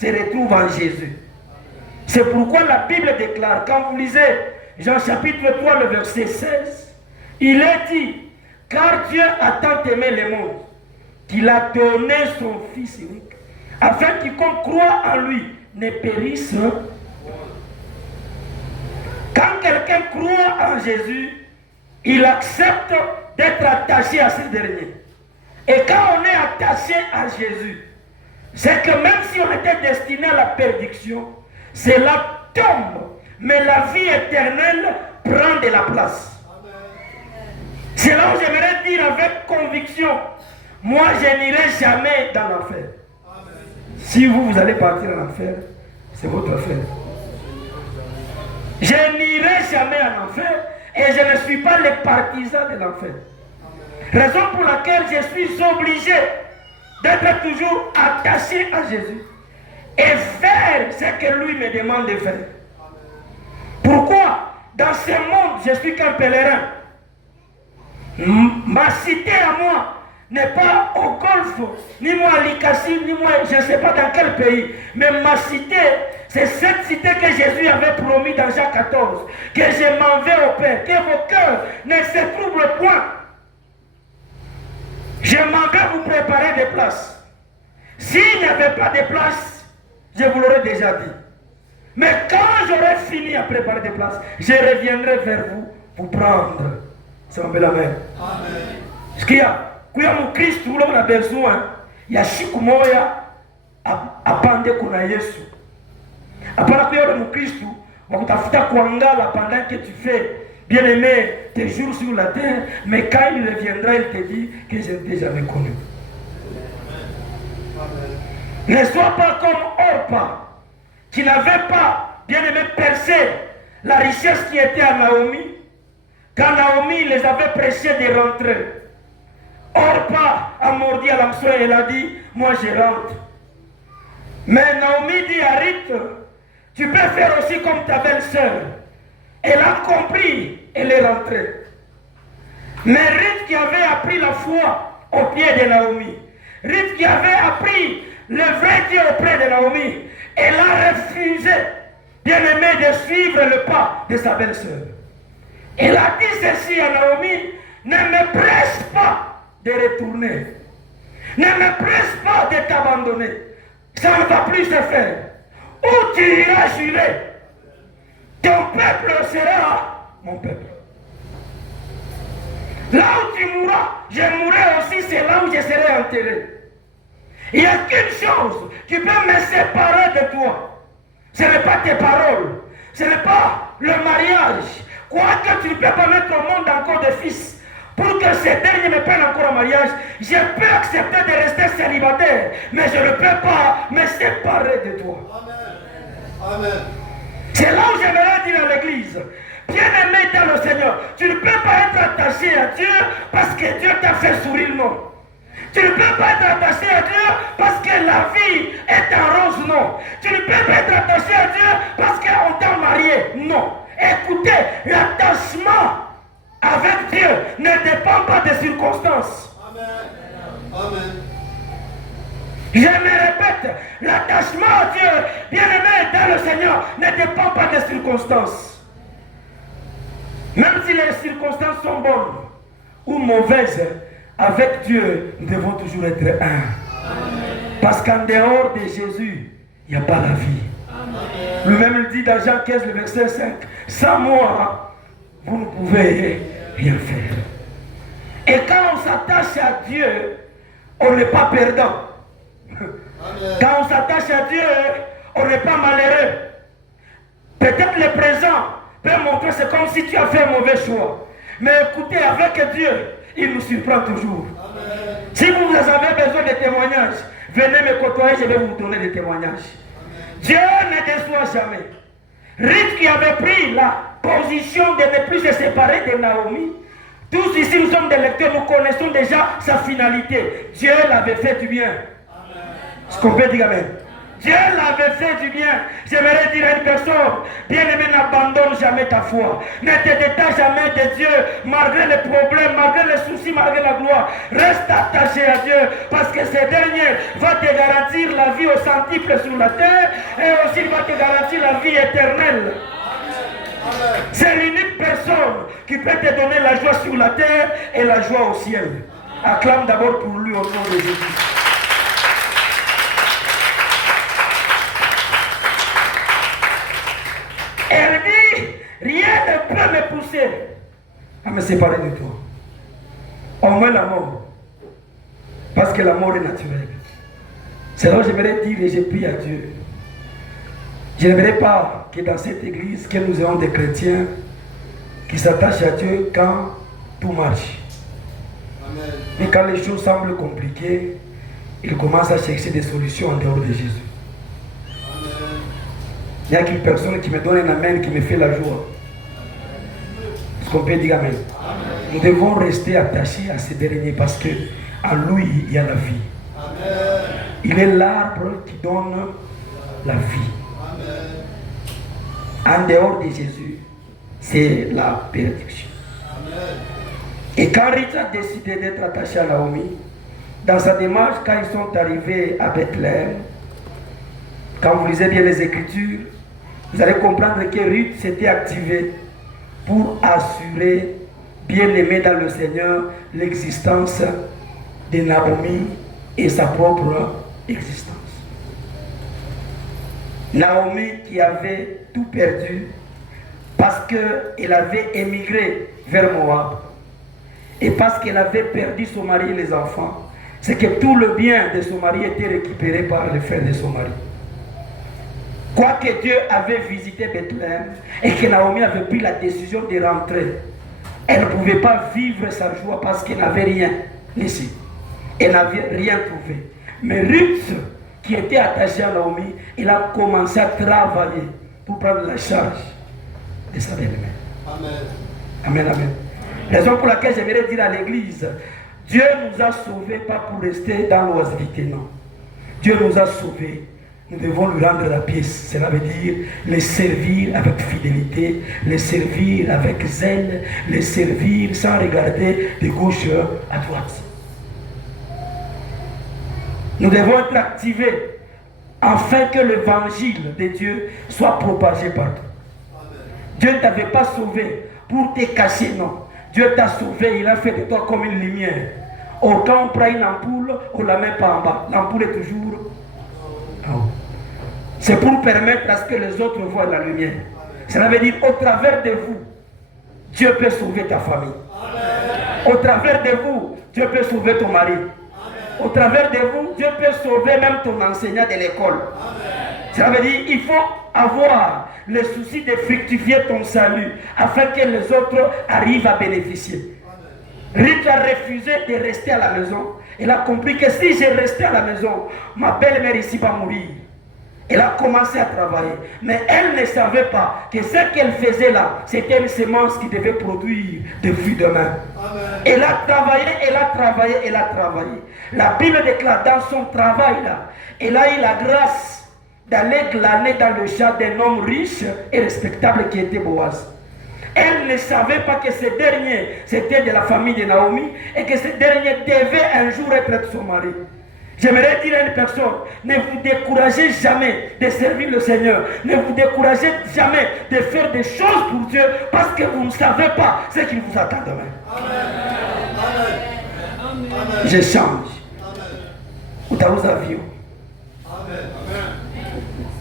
se retrouve en Jésus. C'est pourquoi la Bible déclare, quand vous lisez Jean chapitre 3, le verset 16, il est dit, car Dieu a tant aimé le monde, qu'il a donné son Fils unique, afin que quiconque croit en lui ne périsse. Quand quelqu'un croit en Jésus, il accepte d'être attaché à ce dernier. Et quand on est attaché à Jésus, c'est que même si on était destiné à la perdition, cela tombe, mais la vie éternelle prend de la place. C'est là où j'aimerais dire avec conviction, moi je n'irai jamais dans l'enfer. Si vous allez partir en enfer, c'est votre affaire. Je n'irai jamais en enfer et je ne suis pas le partisan de l'enfer. Raison pour laquelle je suis obligé d'être toujours attaché à Jésus et faire ce que lui me demande de faire. Pourquoi? Dans ce monde, je suis qu'un pèlerin. Ma cité à moi n'est pas au Golfe, ni moi à Likassi, ni moi, je ne sais pas dans quel pays. Mais ma cité, c'est cette cité que Jésus avait promis dans Jean 14, que je m'en vais au Père, que vos cœurs ne se troublent point. Je m'en vais vous préparer des places. S'il n'y avait pas de place, je vous l'aurais déjà dit. Mais quand j'aurai fini à préparer des places, je reviendrai vers vous pour prendre. C'est un bel amen. Parce qu'il y a mon Christ, tout le monde a besoin. Il y a siku moya apande kuna Yesu. Apana kuya mon Christ, wakutafuta kuangala pendant que tu fais bien aimé tes jours sur la terre, mais quand il reviendra, il te dit que je ne t'ai jamais connu. Ne sois pas comme Orpa, qui n'avait pas, bien aimé, percé la richesse qui était à Naomi, quand Naomi les avait pressés de rentrer. Orpa a mordu à l'hameçon et elle a dit, moi je rentre. Mais Naomi dit à Ruth, tu peux faire aussi comme ta belle-sœur. Elle a compris, elle est rentrée. Mais Ruth qui avait appris la foi au pied de Naomi, Ruth qui avait appris le vrai Dieu auprès de Naomi, elle a refusé, bien aimé, de suivre le pas de sa belle-sœur. Elle a dit ceci à Naomi, ne me presse pas de retourner. Ne me presse pas de t'abandonner. Ça ne va plus se faire. Où tu iras jurer, ton peuple sera mon peuple. Là où tu mourras, je mourrai aussi, c'est là où je serai enterré. Il n'y a qu'une chose qui peut me séparer de toi. Ce n'est pas tes paroles, ce n'est pas le mariage. Quoique tu ne peux pas mettre au monde encore de fils, pour que ces derniers me prennent encore en mariage, je peux accepter de rester célibataire, mais je ne peux pas me séparer de toi. Amen. Amen. C'est là où j'aimerais dire à l'église, bien-aimé dans le Seigneur, tu ne peux pas être attaché à Dieu parce que Dieu t'a fait sourire, non. Tu ne peux pas être attaché à Dieu parce que la vie est en rose, non. Tu ne peux pas être attaché à Dieu parce qu'on t'a marié, non. Écoutez, l'attachement avec Dieu ne dépend pas des circonstances. Amen. Amen. Je me répète, l'attachement à Dieu, bien-aimé dans le Seigneur, ne dépend pas des circonstances. Même si les circonstances sont bonnes ou mauvaises, avec Dieu, nous devons toujours être un. Parce qu'en dehors de Jésus, il n'y a pas la vie. Lui-même le dit dans Jean 15, le verset 5, sans moi, vous ne pouvez rien faire. Et quand on s'attache à Dieu, on n'est pas perdant. Quand on s'attache à Dieu, on n'est pas malheureux. Peut-être le présent peut montrer, c'est comme si tu as fait un mauvais choix. Mais écoutez, avec Dieu, il nous surprend toujours. Amen. Si vous avez besoin de témoignages, venez me côtoyer, je vais vous donner des témoignages. Amen. Dieu ne déçoit jamais. Ruth qui avait pris la position de ne plus se séparer de Naomi, tous ici nous sommes des lecteurs, nous connaissons déjà sa finalité. Dieu l'avait fait du bien. Est-ce qu'on peut dire amen? Dieu l'avait fait du bien. J'aimerais dire à une personne, bien-aimé, n'abandonne jamais ta foi. Ne te détache jamais de Dieu, malgré les problèmes, malgré les soucis, malgré la gloire. Reste attaché à Dieu, parce que ce dernier va te garantir la vie au centuple sur la terre, et aussi il va te garantir la vie éternelle. C'est l'unique personne qui peut te donner la joie sur la terre et la joie au ciel. Acclame d'abord pour lui au nom de Jésus. Elle dit, rien ne peut me pousser à me séparer de toi. Au moins la mort. Parce que la mort est naturelle. C'est là où j'aimerais dire et je prie à Dieu. Je n'aimerais pas que dans cette église, que nous ayons des chrétiens qui s'attachent à Dieu quand tout marche. Amen. Mais quand les choses semblent compliquées, ils commencent à chercher des solutions en dehors de Jésus. Amen. Il n'y a qu'une personne qui me donne un amen, qui me fait la joie. Est-ce qu'on peut dire amen? Amen. Nous devons rester attachés à ce dernier parce que en lui, il y a la vie. Amen. Il est l'arbre qui donne la vie. En dehors de Jésus, c'est la perdition. Amen. Et quand Ruth a décidé d'être attaché à Naomi, dans sa démarche, quand ils sont arrivés à Bethléem, quand vous lisez bien les Écritures, vous allez comprendre que Ruth s'était activée pour assurer, bien aimé dans le Seigneur, l'existence de Naomi et sa propre existence. Naomi qui avait tout perdu parce qu'elle avait émigré vers Moab et parce qu'elle avait perdu son mari et les enfants, c'est que tout le bien de son mari était récupéré par les frères de son mari. Quoique Dieu avait visité Bethléem et que Naomi avait pris la décision de rentrer, elle ne pouvait pas vivre sa joie parce qu'elle n'avait rien ici. Elle n'avait rien trouvé. Mais Ruth, qui était attachée à Naomi, il a commencé à travailler pour prendre la charge de sa belle-mère. Amen. Amen, amen. Raison pour laquelle j'aimerais dire à l'église, Dieu nous a sauvés pas pour rester dans l'oisiveté, non. Dieu nous a sauvés. Nous devons lui rendre la pièce. Cela veut dire les servir avec fidélité, les servir avec zèle, les servir sans regarder de gauche à droite. Nous devons être activés afin que l'évangile de Dieu soit propagé partout. Amen. Dieu ne t'avait pas sauvé pour te cacher, non. Dieu t'a sauvé, il a fait de toi comme une lumière. Or, quand on prend une ampoule, on ne la met pas en bas. L'ampoule est toujours en haut. C'est pour permettre à ce que les autres voient la lumière. Cela veut dire, au travers de vous, Dieu peut sauver ta famille. Amen. Au travers de vous, Dieu peut sauver ton mari. Au travers de vous, Dieu peut sauver même ton enseignant de l'école. Ça veut dire qu'il faut avoir le souci de fructifier ton salut afin que les autres arrivent à bénéficier. Ruth a refusé de rester à la maison. Elle a compris que si je restais à la maison, ma belle-mère ici va mourir. Elle a commencé à travailler. Mais elle ne savait pas que ce qu'elle faisait là, c'était une semence qui devait produire des fruits demain. Elle a travaillé, elle a travaillé, elle a travaillé. La Bible déclare dans son travail là, elle a eu la grâce d'aller glaner dans le champ d'un homme riche et respectable qui était Boaz. Elle ne savait pas que ce dernier, c'était de la famille de Naomi et que ce dernier devait un jour être son mari. J'aimerais dire à une personne, ne vous découragez jamais de servir le Seigneur. Ne vous découragez jamais de faire des choses pour Dieu parce que vous ne savez pas ce qu'il vous attend demain. Amen. Amen. Je change. Ou t'as aux avions.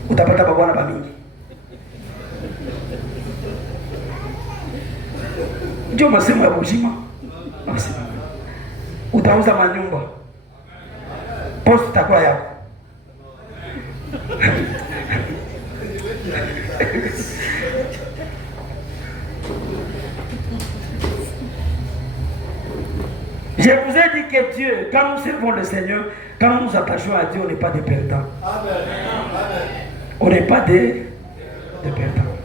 Ou t'as pas ta babouana bamingi. Dieu m'a dit moi bojima. Ou t'as aux amanyumba. Poste ta quoi yako. Je vous ai dit que Dieu, quand nous servons le Seigneur, quand nous nous attachons à Dieu, on n'est pas des perdants. On n'est pas des perdants.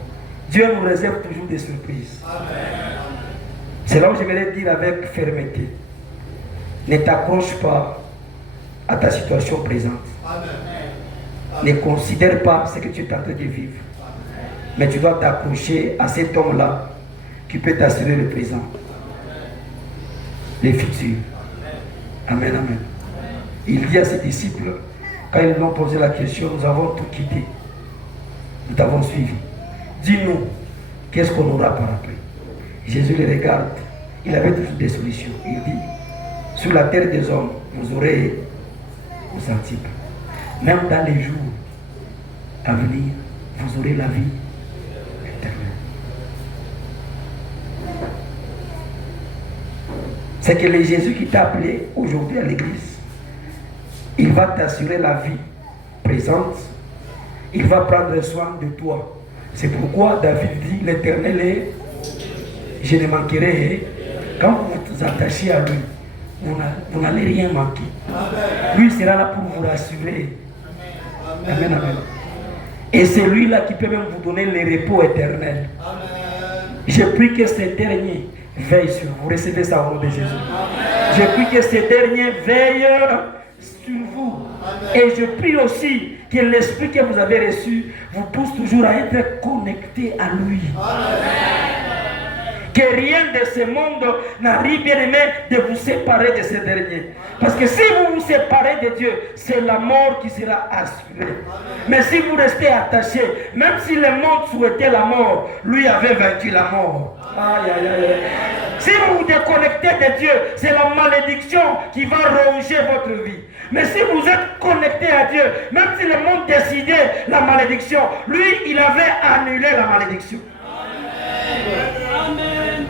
Dieu nous réserve toujours des surprises. C'est là où j'aimerais dire avec fermeté. Ne t'accroche pas à ta situation présente. Ne considère pas ce que tu es en train de vivre. Mais tu dois t'accrocher à cet homme-là qui peut t'assurer le présent, le futur. Amen, amen. Il dit à ses disciples, quand ils lui ont posé la question, nous avons tout quitté. Nous t'avons suivi. Dis-nous, qu'est-ce qu'on aura par après? Jésus les regarde. Il avait toujours des solutions. Il dit, sur la terre des hommes, vous aurez vos centiples. Même dans les jours à venir, vous aurez la vie éternelle. C'est que le Jésus qui t'a appelé aujourd'hui à l'église, il va t'assurer la vie présente. Il va prendre soin de toi. C'est pourquoi David dit, l'Éternel est, je ne manquerai. Quand vous vous attachez à lui, vous n'allez rien manquer. Lui sera là pour vous rassurer. Amen, amen. Et c'est lui-là qui peut même vous donner le repos éternel. Je prie que ce dernier veille sur vous. Recevez ça au nom de Jésus. Je prie que ce dernier veille sur vous. Et je prie aussi que l'esprit que vous avez reçu vous pousse toujours à être connecté à lui. Que rien de ce monde n'arrive, bien aimé, de vous séparer de ce dernier. Parce que si vous vous séparez de Dieu, c'est la mort qui sera assurée. Mais si vous restez attaché, même si le monde souhaitait la mort, lui avait vaincu la mort. Aïe, aïe, aïe. Si vous vous déconnectez de Dieu, c'est la malédiction qui va ronger votre vie. Mais si vous êtes connecté à Dieu, même si le monde décidait la malédiction, lui, il avait annulé la malédiction. Amen.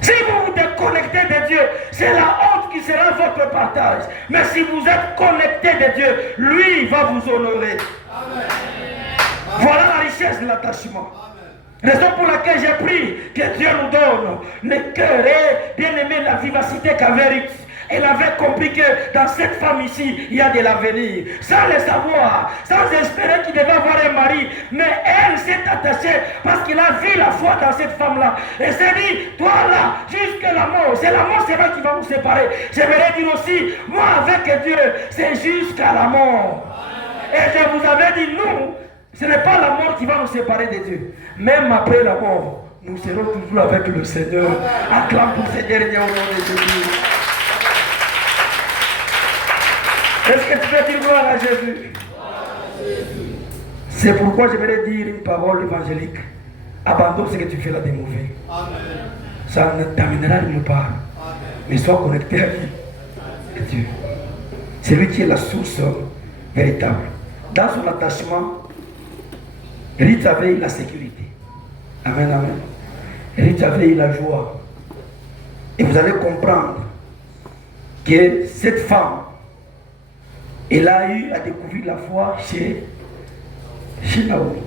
Si vous vous déconnectez de Dieu, c'est la honte qui sera votre partage. Mais si vous êtes connecté de Dieu, lui va vous honorer. Amen. Voilà la richesse de l'attachement. Raison pour laquelle j'ai pris que Dieu nous donne le cœur et bien aimé la vivacité qu'avait Ruth. Elle avait compris que dans cette femme ici, il y a de l'avenir. Sans le savoir, sans espérer qu'il devait avoir un mari. Mais elle s'est attachée parce qu'il a vu la foi dans cette femme-là. Et s'est dit, toi là, jusqu'à la mort, c'est la mort, c'est vrai qui va vous séparer. J'aimerais dire aussi, moi avec Dieu, c'est jusqu'à la mort. Et je vous avais dit, nous, ce n'est pas la mort qui va nous séparer de Dieu. Même après la mort, nous serons toujours avec le Seigneur. Acclame pour ces derniers au nom de Jésus. Est-ce que tu peux dire gloire à Jésus? C'est pourquoi j'aimerais dire une parole évangélique. Abandonne ce que tu fais là de mauvais. Amen. Ça ne t'amènera nulle part. Mais sois connecté à qui? À Dieu. C'est lui qui est la source véritable. Dans son attachement, Ruth avait la sécurité. Amen, amen. Ruth avait la joie. Et vous allez comprendre que cette femme, elle a eu à découvrir la foi chez Naomi.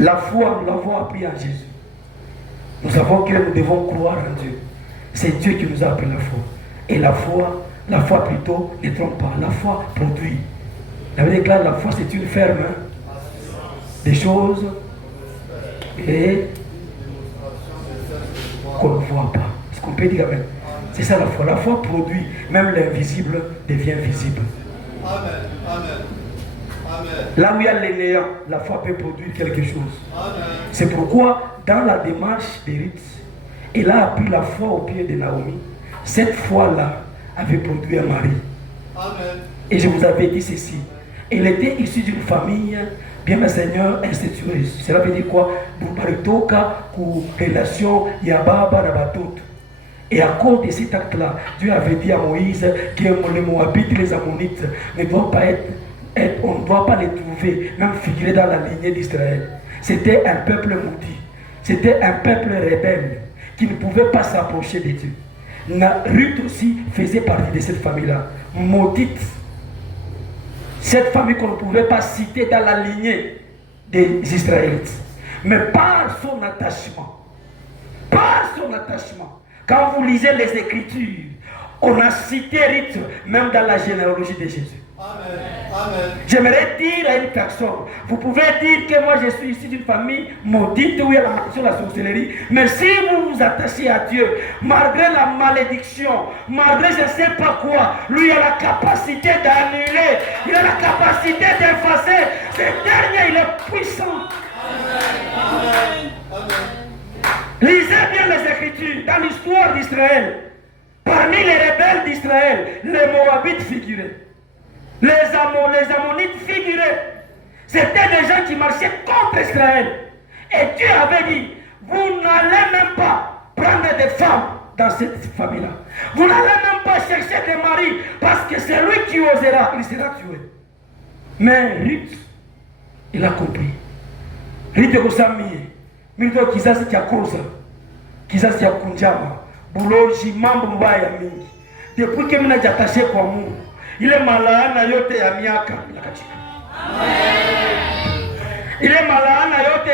La foi, nous l'avons appris en Jésus. Nous savons que nous devons croire en Dieu. C'est Dieu qui nous a appris la foi. Et la foi plutôt, ne trompe pas. La foi produit. La Bible déclare la foi, c'est une ferme. Des choses et qu'on ne voit pas. Est-ce qu'on peut dire amen? C'est ça la foi. La foi produit. Même l'invisible devient visible. Amen. Amen. Amen. Là où il y a les néants, la foi peut produire quelque chose. Amen. C'est pourquoi, dans la démarche d'Éryth, elle a appris la foi au pied de Naomi. Cette foi-là avait produit un mari. Amen. Et je vous avais dit ceci. Elle était issue d'une famille, bien le Seigneur, instituée. Cela veut dire quoi? Bubaritoka, pour relation, Yababa, Nabatot. Et à cause de cet acte-là, Dieu avait dit à Moïse que les Moabites, les Ammonites, ne doivent pas on ne doit pas les trouver, même figurer dans la lignée d'Israël. C'était un peuple maudit. C'était un peuple rebelle qui ne pouvait pas s'approcher de Dieu. Ruth aussi faisait partie de cette famille-là, maudite. Cette famille qu'on ne pouvait pas citer dans la lignée des Israélites. Mais par son attachement, quand vous lisez les Écritures, on a cité Ruth même dans la généalogie de Jésus. Amen. J'aimerais dire à une personne, vous pouvez dire que moi je suis ici d'une famille maudite où il y a la malédiction, la sorcellerie, mais si vous vous attachez à Dieu, malgré la malédiction, malgré je ne sais pas quoi, lui a la capacité d'annuler, il a la capacité d'effacer. Ce dernier, il est puissant. Lisez bien les Écritures dans l'histoire d'Israël. Parmi les rebelles d'Israël, les Moabites figuraient. Les Ammonites figuraient. C'était des gens qui marchaient contre Israël. Et Dieu avait dit, vous n'allez même pas prendre des femmes dans cette famille-là. Vous n'allez même pas chercher des maris, parce que c'est lui qui osera, il sera tué. Mais Ruth, il a compris. Ruth ekusamie, milito kizazi cha koza, kizazi cha kunjama, buloji, mambo mbaya mingi. Depuis que mina jatashe kwa Mungu, ile malaana yote ya miaka inakatika. Ile malaana yote